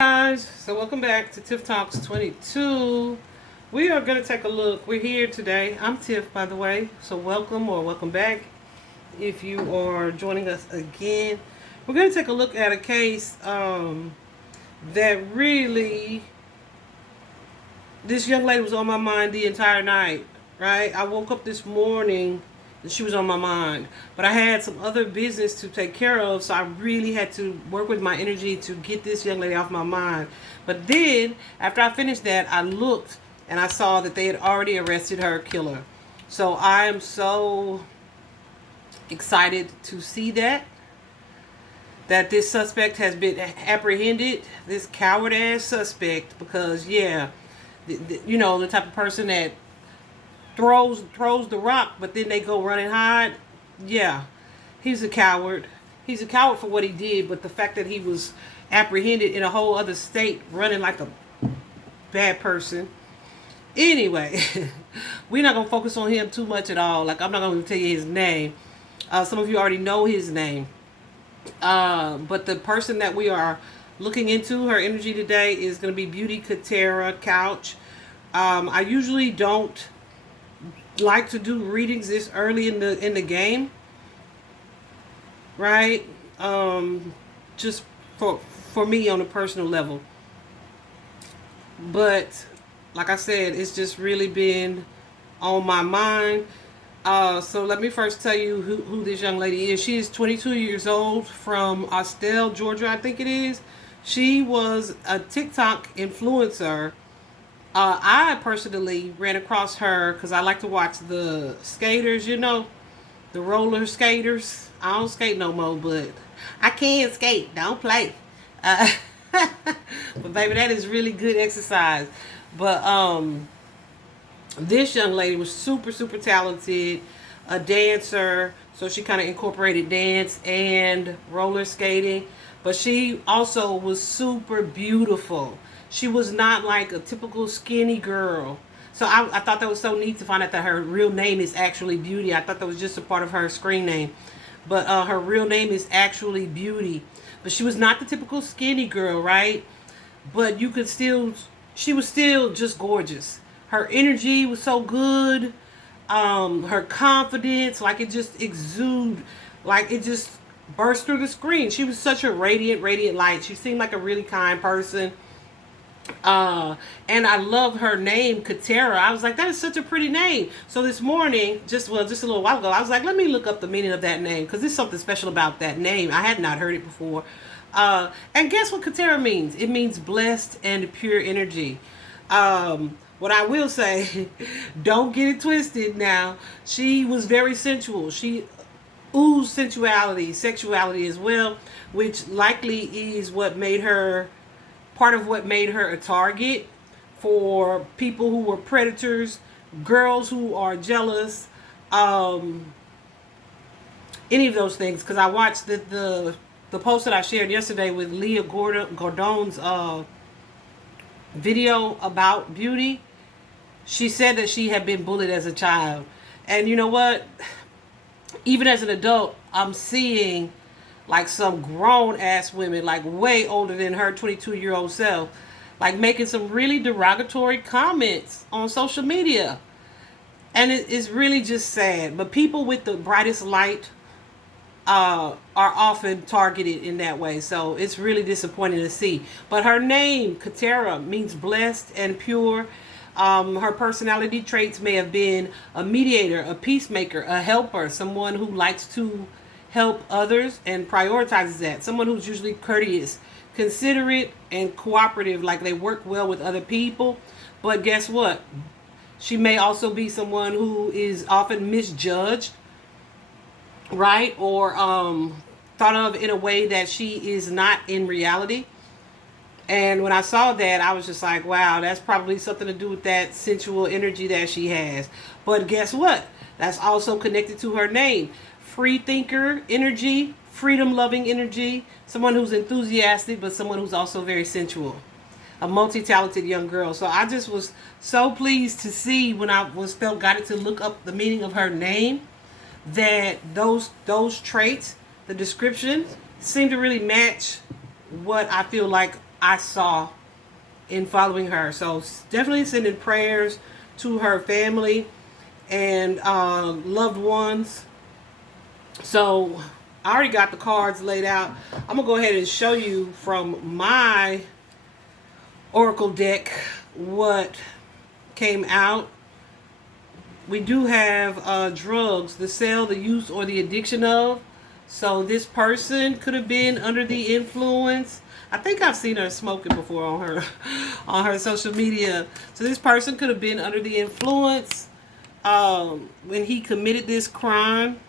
Guys, so welcome back to Tiff Talks 22. We are going to take a look. We're here today. I'm Tiff, by the way, so welcome or welcome back if you are joining us again. We're going to take a look at a case that really, this young lady was on my mind the entire night, right? I woke up this morning and she was on my mind, but I had some other business to take care of, so I really had to work with my energy to get this young lady off my mind. But then after I finished that, I looked and I saw that they had already arrested her killer. So I am so excited to see that this suspect has been apprehended, this coward ass suspect, because you know, the type of person that throws the rock, but then they go run and hide. Yeah, he's a coward. He's a coward for what he did, but the fact that he was apprehended in a whole other state running like a bad person. Anyway, we're not going to focus on him too much at all. Like, I'm not going to tell you his name. Some of you already know his name. But the person that we are looking into, her energy today, is going to be Beauty Katera Couch. I usually don't like to do readings this early in the game, right? Just for me on a personal level. But like I said, it's just really been on my mind. So let me first tell you who this young lady is. She is 22 years old, from Austell, Georgia, I think it is. She was a TikTok influencer. I personally ran across her because I like to watch the skaters, you know, the roller skaters. I don't skate no more, but I can skate. Don't play. But baby, that is really good exercise. But this young lady was super talented, a dancer. So she kind of incorporated dance and roller skating. But she also was super beautiful. She was not like a typical skinny girl. So I thought that was so neat to find out that her real name is actually Beauty. I thought that was just a part of her screen name. But her real name is actually Beauty. But she was not the typical skinny girl, right? But you could still, she was still just gorgeous. Her energy was so good. Her confidence, like it just exuded, like it just burst through the screen. She was such a radiant light. She seemed like a really kind person. And I love her name, Katera. I was like, that is such a pretty name. So this morning, just a little while ago, I was like, let me look up the meaning of that name, because there's something special about that name. I had not heard it before. And guess what Katera means? It means blessed and pure energy. What I will say, don't get it twisted now. She was very sensual. She oozed sensuality, sexuality as well, which likely is what made her, part of what made her a target for people who were predators, girls who are jealous, any of those things. Because I watched the post that I shared yesterday with Leah Gordon's video about Beauty. She said that she had been bullied as a child. And you know what? Even as an adult, I'm seeing like some grown ass women, like way older than her 22-year-old self, like making some really derogatory comments on social media. And it's really just sad. But people with the brightest light are often targeted in that way. So it's really disappointing to see. But her name, Katera, means blessed and pure. Her personality traits may have been a mediator, a peacemaker, a helper, someone who likes to help others and prioritizes that. Someone who's usually courteous, considerate, and cooperative, like they work well with other people. But guess what? She may also be someone who is often misjudged, right? Or thought of in a way that she is not in reality. And when I saw that, I was just like, wow, that's probably something to do with that sensual energy that she has. But guess what? That's also connected to her name. Free thinker energy, freedom loving energy, someone who's enthusiastic, but someone who's also very sensual. A multi-talented young girl. So I just was so pleased to see when I got it to look up the meaning of her name, that those traits, the description, seem to really match what I feel like I saw in following her. So definitely sending prayers to her family and loved ones. So I already got the cards laid out. I'm going to go ahead and show you from my oracle deck what came out. We do have drugs, the sale, the use, or the addiction of. So this person could have been under the influence. I think I've seen her smoking before on her on her social media. So this person could have been under the influence when he committed this crime.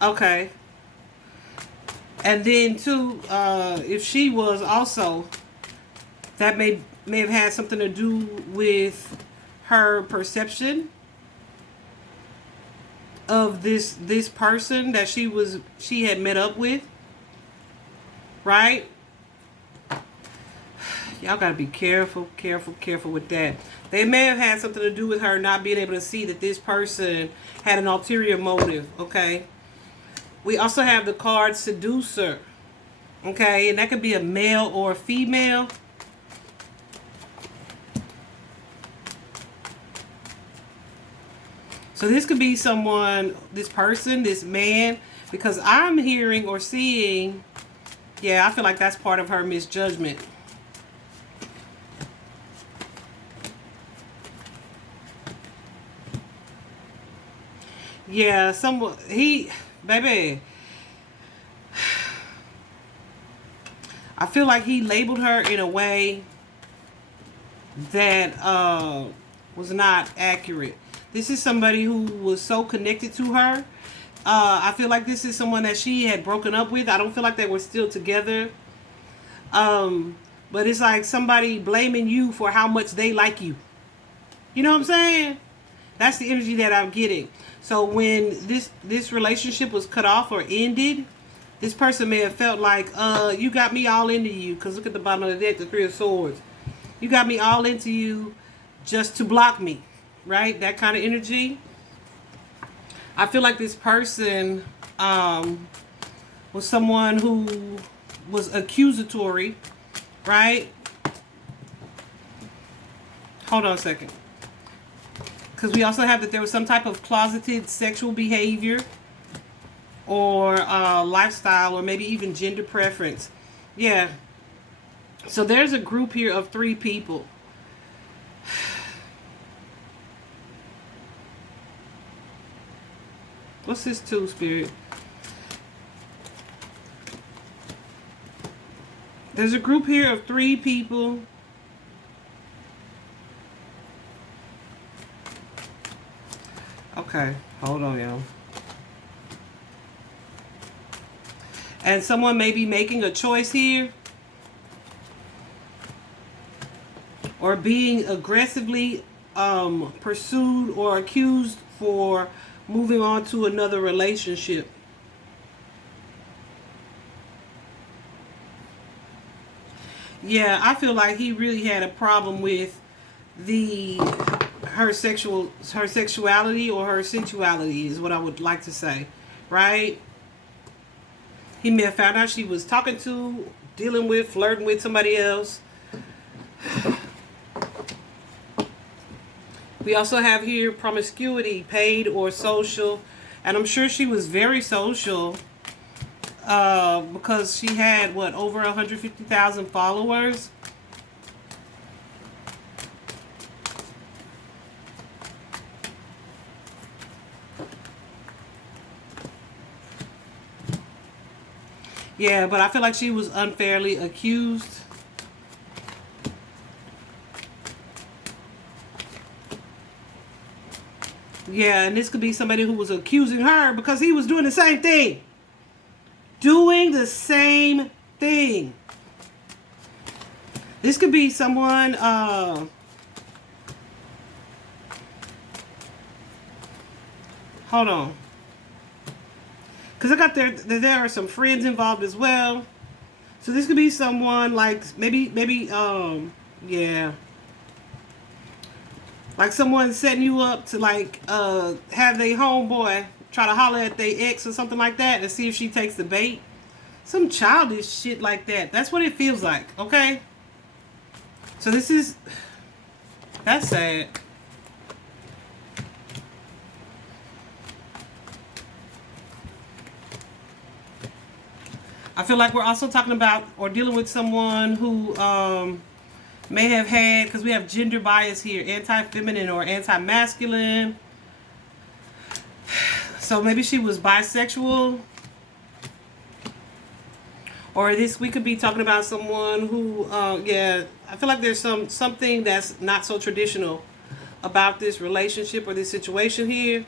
Okay. And then too, if she was also, that may have had something to do with her perception of this person that she had met up with, right? Y'all gotta be careful with that. They may have had something to do with her not being able to see that this person had an ulterior motive, okay? We also have the card seducer, okay? And that could be a male or a female. So this could be someone, this person, this man, because I'm hearing or seeing, yeah, I feel like that's part of her misjudgment. Yeah, baby, I feel like he labeled her in a way that was not accurate. This is somebody who was so connected to her. I feel like this is someone that she had broken up with. I don't feel like they were still together. But it's like somebody blaming you for how much they like you. You know what I'm saying? That's the energy that I'm getting. So when this relationship was cut off or ended, this person may have felt like, you got me all into you. Because look at the bottom of the deck, the Three of Swords. You got me all into you just to block me. Right? That kind of energy. I feel like this person was someone who was accusatory. Right? Hold on a second. Because we also have that there was some type of closeted sexual behavior or lifestyle or maybe even gender preference. Yeah. So there's a group here of 3 people. What's this 2, Spirit? There's a group here of 3 people. Okay, hold on, y'all. And someone may be making a choice here. Or being aggressively pursued or accused for moving on to another relationship. Yeah, I feel like he really had a problem with her sexuality or her sensuality is what I would like to say, right? He may have found out she was talking to, dealing with, flirting with somebody else. We also have here promiscuity, paid or social. And I'm sure she was very social because she had, what, over 150,000 followers? Yeah, but I feel like she was unfairly accused. Yeah, and this could be somebody who was accusing her because he was doing the same thing. Doing the same thing. This could be someone, hold on. Because I got there are some friends involved as well. So this could be someone like maybe Yeah. Like someone setting you up to like have their homeboy try to holler at their ex or something like that and see if she takes the bait. Some childish shit like that. That's what it feels like, okay? So this is... That's sad. I feel like we're also talking about or dealing with someone who may have had, because we have gender bias here, anti-feminine or anti-masculine. So maybe she was bisexual. Or this, we could be talking about someone who, yeah, I feel like there's something that's not so traditional about this relationship or this situation here.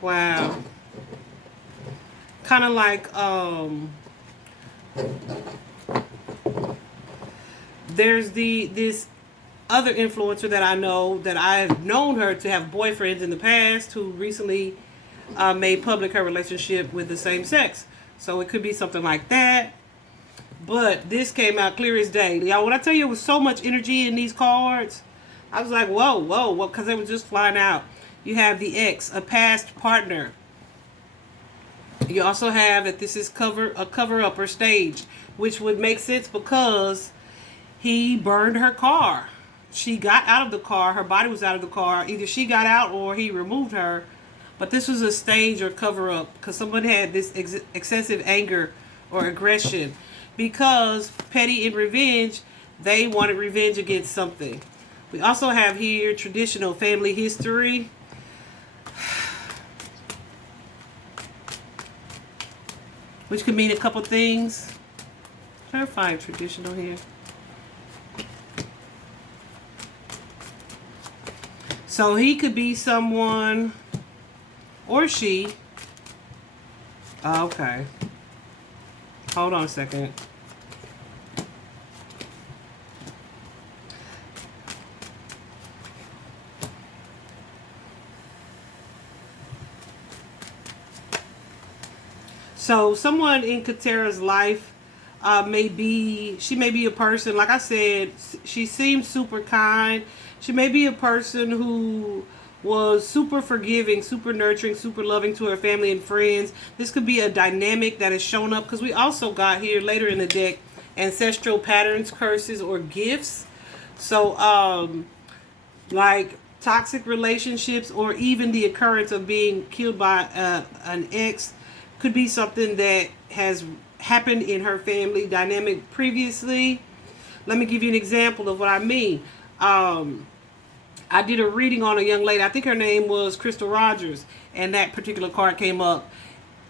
Wow. Kind of like, there's this other influencer that I know that I've known her to have boyfriends in the past who recently made public her relationship with the same sex. So it could be something like that. But this came out clear as day. Y'all, when I tell you it was so much energy in these cards, I was like, whoa, whoa, whoa, because they were just flying out. You have the ex, a past partner. You also have that this is a cover-up or stage, which would make sense because he burned her car. She got out of the car. Her body was out of the car. Either she got out or he removed her. But this was a stage or cover-up because somebody had this excessive anger or aggression. Because petty in revenge, they wanted revenge against something. We also have here traditional family history. Which could mean a couple things. Clarifying traditional here. So he could be someone, or she. Okay. Hold on a second. So someone in Katera's life may be a person, like I said, she seems super kind. She may be a person who was super forgiving, super nurturing, super loving to her family and friends. This could be a dynamic that has shown up because we also got here later in the deck ancestral patterns, curses, or gifts. So like toxic relationships or even the occurrence of being killed by an ex could be something that has happened in her family dynamic previously. Let me give you an example of what I mean. I did a reading on a young lady. I think her name was Crystal Rogers, and that particular card came up.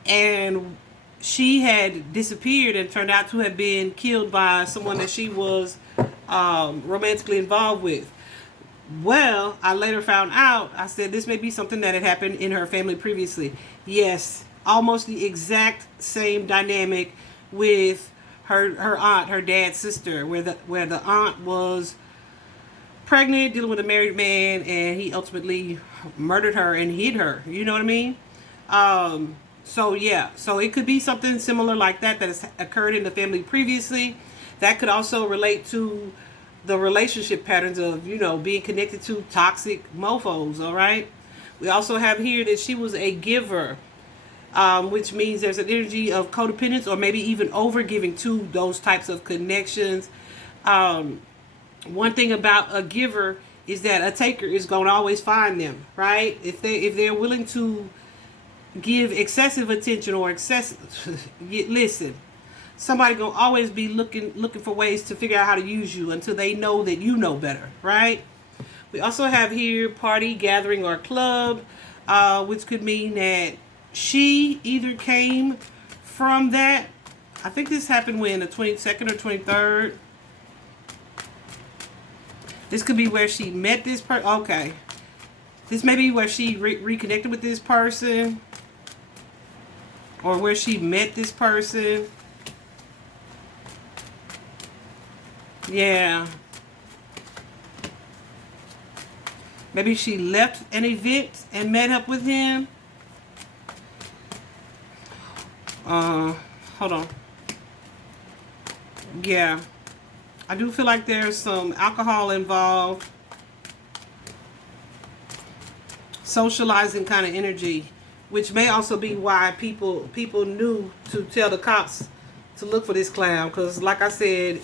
And she had disappeared and turned out to have been killed by someone that she was romantically involved with. Well, I later found out, I said this may be something that had happened in her family previously. Yes, almost the exact same dynamic with her aunt, her dad's sister, where the aunt was pregnant, dealing with a married man, and he ultimately murdered her and hid her. You know what I mean? So yeah, so it could be something similar like that has occurred in the family previously. That could also relate to the relationship patterns of, being connected to toxic mofos, all right? We also have here that she was a giver, which means there's an energy of codependence or maybe even over-giving to those types of connections. One thing about a giver is that a taker is going to always find them, right? If they're willing to give excessive attention or excessive, listen, somebody going to always be looking for ways to figure out how to use you until they know that you know better, right? We also have here party, gathering, or club, which could mean that she either came from that. I think this happened when the 22nd or 23rd. This could be where she met this person. Okay. This may be where she reconnected with this person. Or where she met this person. Yeah. Maybe she left an event and met up with him. Hold on. Yeah. I do feel like there's some alcohol involved. Socializing kind of energy, which may also be why people knew to tell the cops to look for this clown. Because like I said,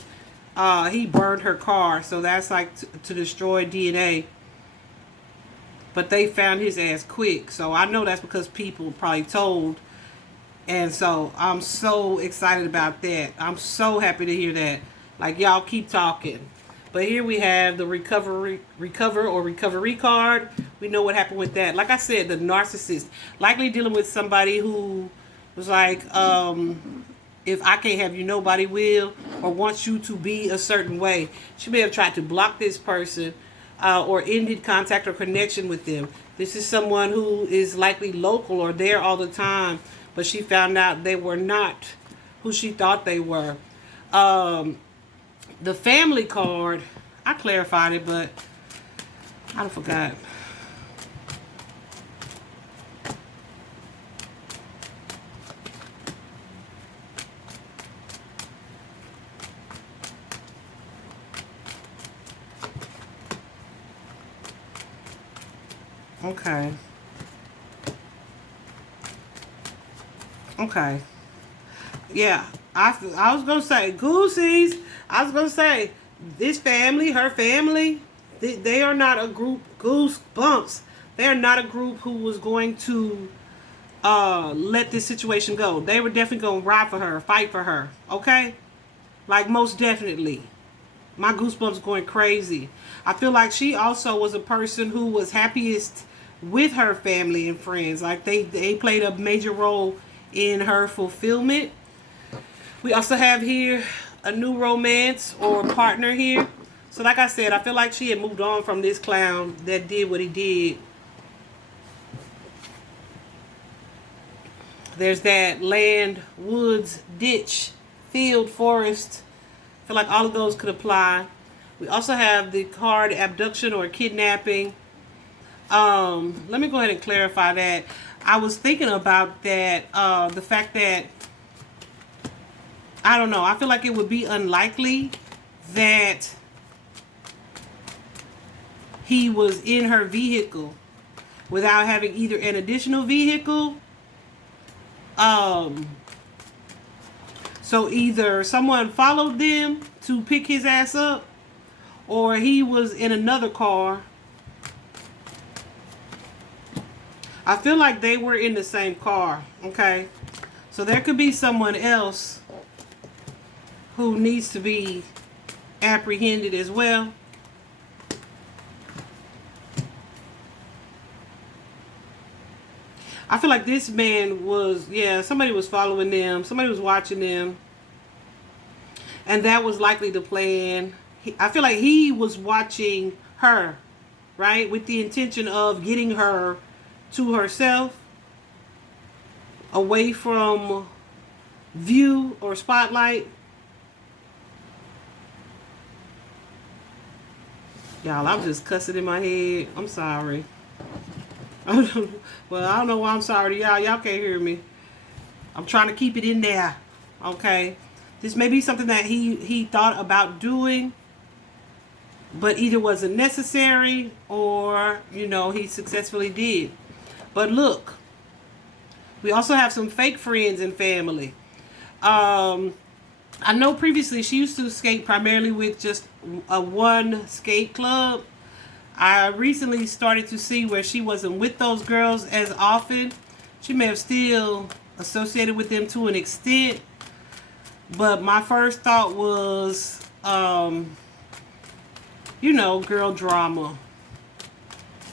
he burned her car. So that's like to destroy DNA. But they found his ass quick. So I know that's because people probably told. And so I'm so excited about that. I'm so happy to hear that. Like, y'all keep talking. But here we have the recover recovery card. We know what happened with that. Like I said, the narcissist likely dealing with somebody who was like, if I can't have you, nobody will, or wants you to be a certain way. She may have tried to block this person or ended contact or connection with them. This is someone who is likely local or there all the time, but she found out they were not who she thought they were. The family card, I clarified it, but I forgot. Okay. Okay. Yeah, I was gonna say Goosies. I was gonna say this family, her family, they are not a group. Goosebumps. They are not a group who was going to let this situation go. They were definitely gonna ride for her, fight for her. Okay, like most definitely. My goosebumps going crazy. I feel like she also was a person who was happiest with her family and friends. Like they played a major role in her fulfillment. We also have here a new romance or partner here. So like I said, I feel like she had moved on from this clown that did what he did. There's that land, woods, ditch, field, forest. I feel like all of those could apply. We also have the card abduction or kidnapping. Let me go ahead and clarify that. I was thinking about that, the fact that, I don't know, I feel like it would be unlikely that he was in her vehicle without having either an additional vehicle. So either someone followed them to pick his ass up, or he was in another car. I feel like they were in the same car, okay? So there could be someone else who needs to be apprehended as well. I feel like this man was, somebody was following them. Somebody was watching them. And that was likely the plan. I feel like he was watching her, right? With the intention of getting her to herself, away from view or spotlight. Y'all, I'm just cussing in my head. I'm sorry. Well, I don't know why I'm sorry to y'all. Y'all can't hear me. I'm trying to keep it in there. Okay. This may be something that he thought about doing, but either wasn't necessary or, he successfully did. But look, we also have some fake friends and family. I know previously she used to skate primarily with just a one skate club. I recently started to see where she wasn't with those girls as often. She may have still associated with them to an extent. But my first thought was, girl drama.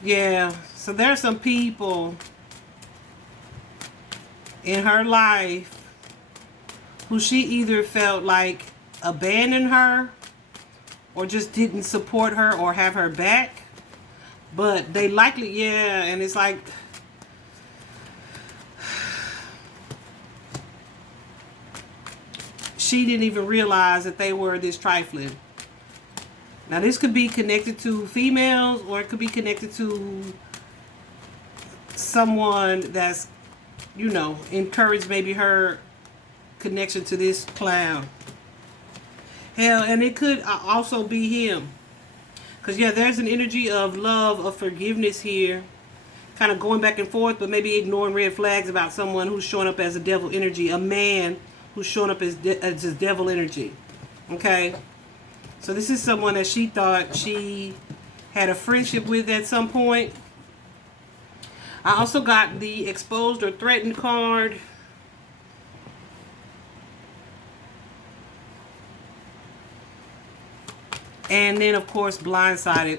Yeah, so there are some people in her life who she either felt like abandoned her or just didn't support her or have her back. But they likely, and it's like, she didn't even realize that they were this trifling. Now this could be connected to females, or it could be connected to someone that's, encouraged maybe her connection to this clown. Hell, and it could also be him. Because, yeah, there's an energy of love, of forgiveness here. Kind of going back and forth, but maybe ignoring red flags about someone who's showing up as a devil energy. A man who's showing up as his devil energy. Okay? So this is someone that she thought she had a friendship with at some point. I also got the exposed or threatened card. And then, of course, blindsided.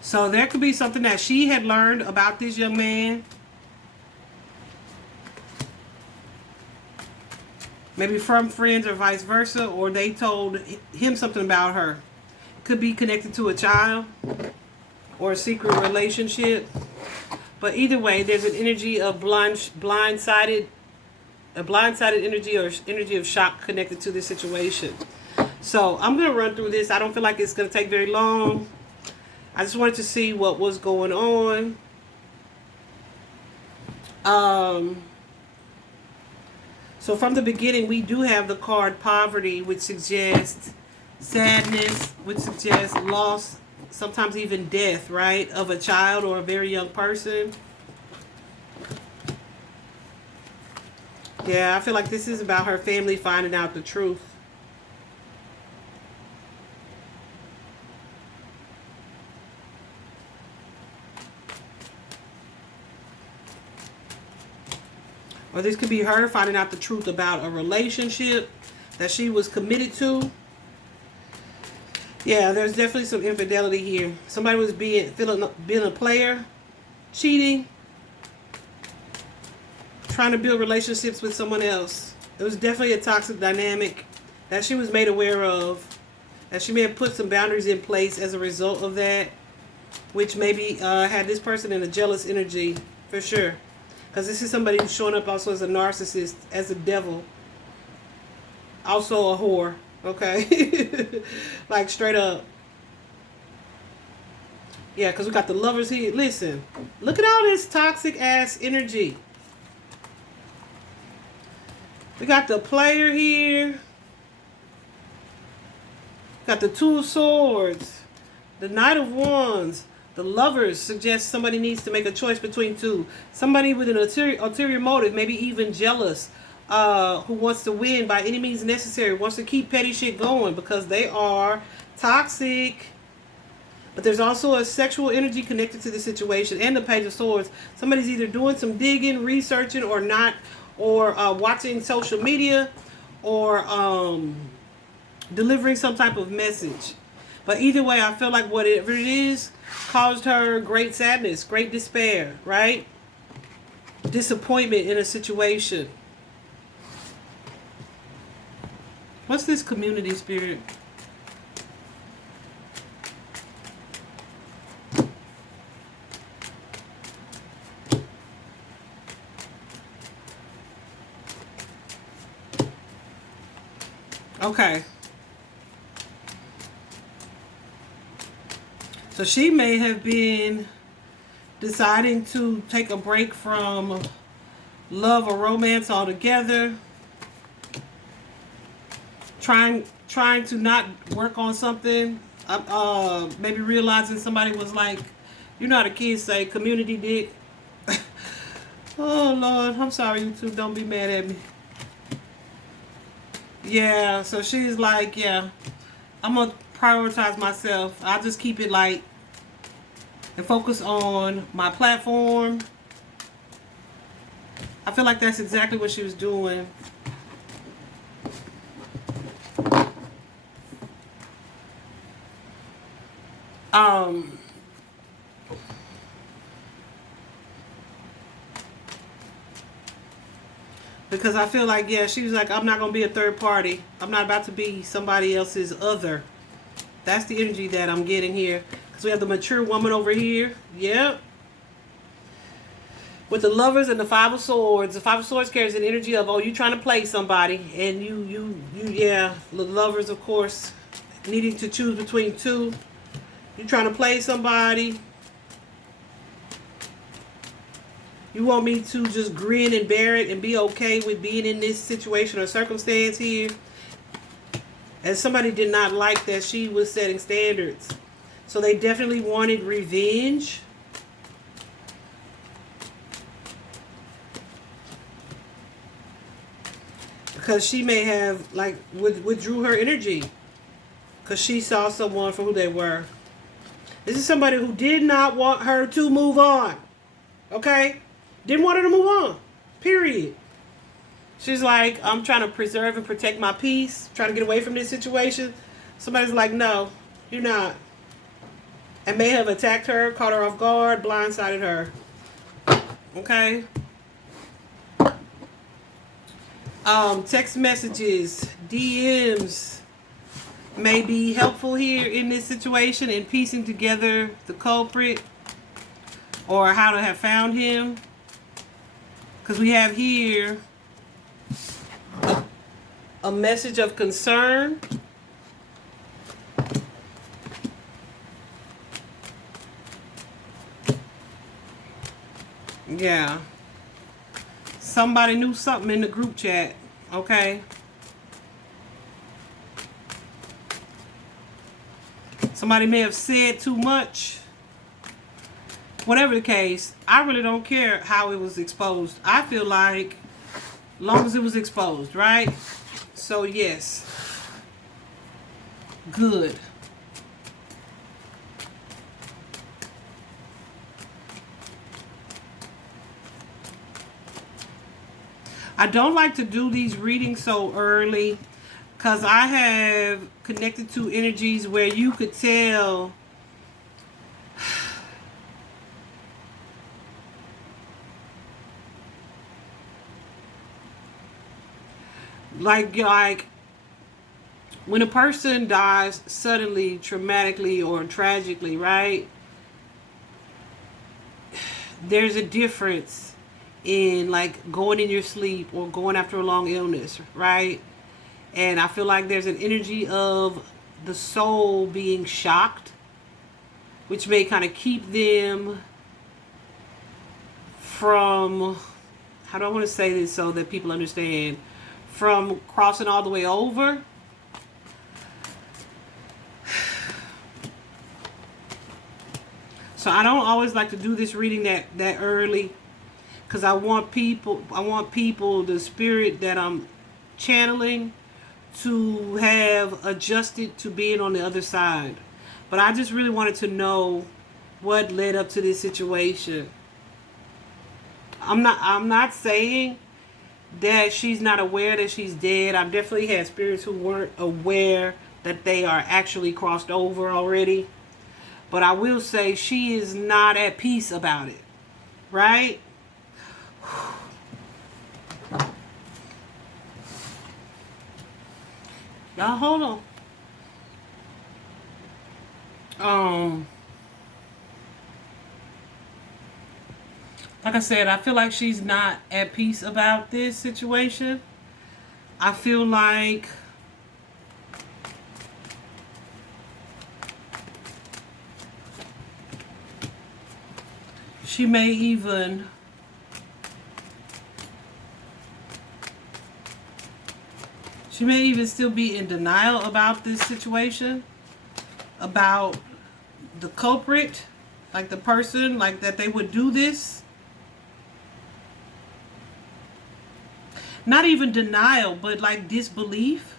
So there could be something that she had learned about this young man. Maybe from friends or vice versa, or they told him something about her. Could be connected to a child or a secret relationship. But either way, there's an energy of blindsided energy or energy of shock connected to this situation. So I'm going to run through this. I don't feel like it's going to take very long. I just wanted to see what was going on. So from the beginning, we do have the card poverty, which suggests sadness, which suggests loss, sometimes even death, right, of a child or a very young person. Yeah, I feel like this is about her family finding out the truth. Or this could be her finding out the truth about a relationship that she was committed to. Yeah, there's definitely some infidelity here. Somebody was being a player, cheating, trying to build relationships with someone else. It was definitely a toxic dynamic that she was made aware of. That she may have put some boundaries in place as a result of that, which maybe had this person in a jealous energy for sure. Because this is somebody who's showing up also as a narcissist, as a devil. Also a whore, okay? Like straight up. Yeah, because we got the lovers here. Listen, look at all this toxic ass energy. We got the player here. Got the Two of Swords. The Knight of Wands. The lovers suggest somebody needs to make a choice between two. Somebody with an ulterior motive, maybe even jealous, who wants to win by any means necessary, wants to keep petty shit going because they are toxic. But there's also a sexual energy connected to the situation and the Page of Swords. Somebody's either doing some digging, researching, or not, or watching social media, or delivering some type of message. But either way, I feel like whatever it is caused her great sadness, great despair, right? Disappointment in a situation. What's this community spirit? Okay. So she may have been deciding to take a break from love or romance altogether. Trying to not work on something. Maybe realizing somebody was like, you know how the kids say, community dick. Oh, Lord. I'm sorry, YouTube. Don't be mad at me. Yeah, so she's like, yeah, I'm going to prioritize myself. I'll just keep it light and focus on my platform. I feel like that's exactly what she was doing. Because I feel like, yeah, she was like, I'm not going to be a third party. I'm not about to be somebody else's other. That's the energy that I'm getting here. Because we have the mature woman over here. Yep. With the Lovers and the Five of Swords. The Five of Swords carries an energy of, oh, you trying to play somebody. And yeah, the Lovers, of course, needing to choose between two. You trying to play somebody. You want me to just grin and bear it and be okay with being in this situation or circumstance here. And somebody did not like that she was setting standards. So they definitely wanted revenge. Because she may have, like, withdrew her energy. Because she saw someone for who they were. This is somebody who did not want her to move on. Okay? Didn't want her to move on. Period. She's like, I'm trying to preserve and protect my peace. Trying to get away from this situation. Somebody's like, no, you're not. And may have attacked her, caught her off guard, blindsided her. Okay? Text messages, DMs may be helpful here in this situation in piecing together the culprit or how to have found him. Because we have here a message of concern. Yeah. Somebody knew something in the group chat. Okay. Somebody may have said too much. Whatever the case, I really don't care how it was exposed. I feel like, as long as it was exposed, right? So, yes. Good. I don't like to do these readings so early because I have connected to energies where you could tell like when a person dies suddenly, traumatically, or tragically, right? There's a difference in like going in your sleep or going after a long illness, right? And I feel like there's an energy of the soul being shocked, which may kind of keep them from, how do I want to say this so that people understand, from crossing all the way over. So I don't always like to do this reading that early, because I want people, the spirit that I'm channeling, to have adjusted to being on the other side. But I just really wanted to know what led up to this situation. I'm not saying that she's not aware that she's dead. I've definitely had spirits who weren't aware that they are actually crossed over already. But I will say she is not at peace about it. Right? Y'all hold on. Like I said, I feel like she's not at peace about this situation. I feel like she may even still be in denial about this situation, about the culprit, like the person, like that they would do this. Not even denial, but like disbelief.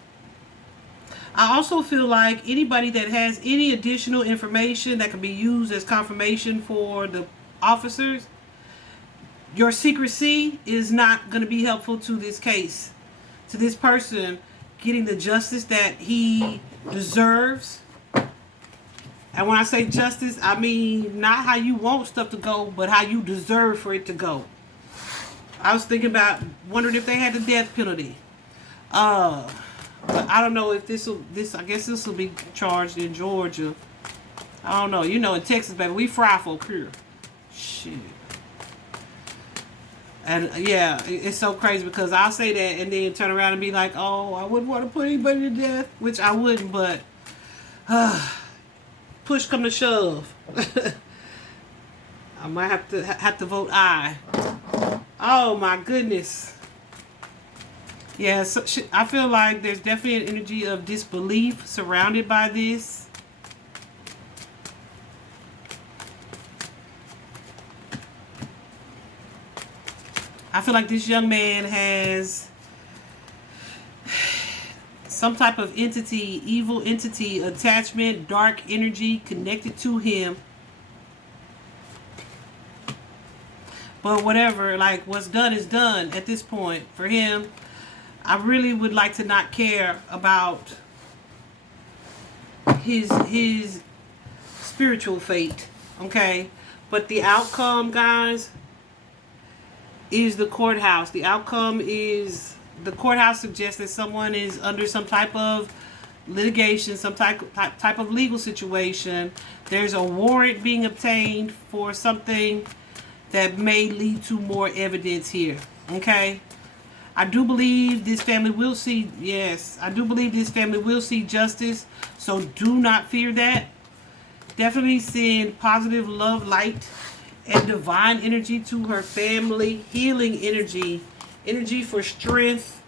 I also feel like anybody that has any additional information that can be used as confirmation for the officers, your secrecy is not going to be helpful to this case, to this person getting the justice that he deserves. And when I say justice, I mean not how you want stuff to go, but how you deserve for it to go. I was thinking about wondering if they had the death penalty. But I don't know if I guess this will be charged in Georgia. I don't know. You know, in Texas, baby, we fry folk here. Shit. And yeah, it's so crazy because I'll say that and then turn around and be like, oh, I wouldn't want to put anybody to death, which I wouldn't, but push come to shove. I might have to vote aye. Oh my goodness. Yeah, so I feel like there's definitely an energy of disbelief surrounded by this. I feel like this young man has some type of entity, evil entity, attachment, dark energy connected to him. But whatever, like, what's done is done at this point for him. I really would like to not care about his spiritual fate, okay? But the outcome, guys, is the courthouse. The outcome is the courthouse suggests that someone is under some type of litigation, some type of legal situation. There's a warrant being obtained for something that may lead to more evidence here, okay? I do believe this family will see, yes, I do believe this family will see justice, so do not fear that. Definitely send positive love, light, and divine energy to her family, healing energy, energy for strength.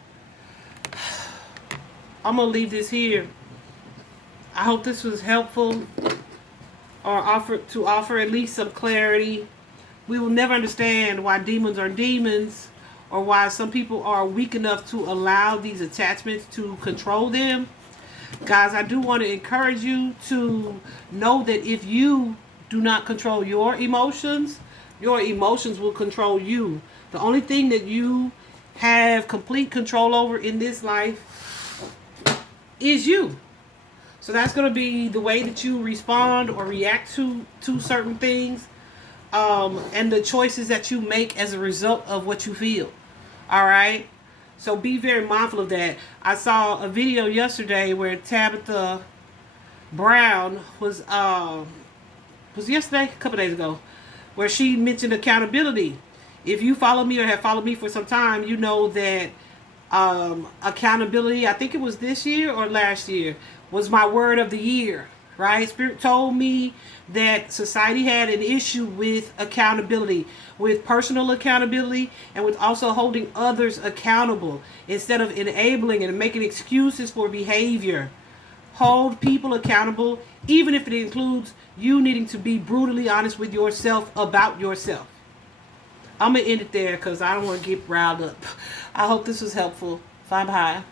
I'm going to leave this here. I hope this was helpful or offer at least some clarity. We will never understand why demons are demons or why some people are weak enough to allow these attachments to control them. Guys, I do want to encourage you to know that if you do not control your emotions will control you. The only thing that you have complete control over in this life is you. So that's going to be the way that you respond or react to certain things, and the choices that you make as a result of what you feel. All right? So be very mindful of that. I saw a video yesterday where Tabitha Brown was yesterday, a couple days ago, where she mentioned accountability. If you follow me or have followed me for some time, you know that accountability, I think it was this year or last year, was my word of the year, right? Spirit told me that society had an issue with accountability, with personal accountability, and with also holding others accountable instead of enabling and making excuses for behavior. Hold people accountable, even if it includes you needing to be brutally honest with yourself about yourself. I'm going to end it there because I don't want to get riled up. I hope this was helpful. Bye-bye.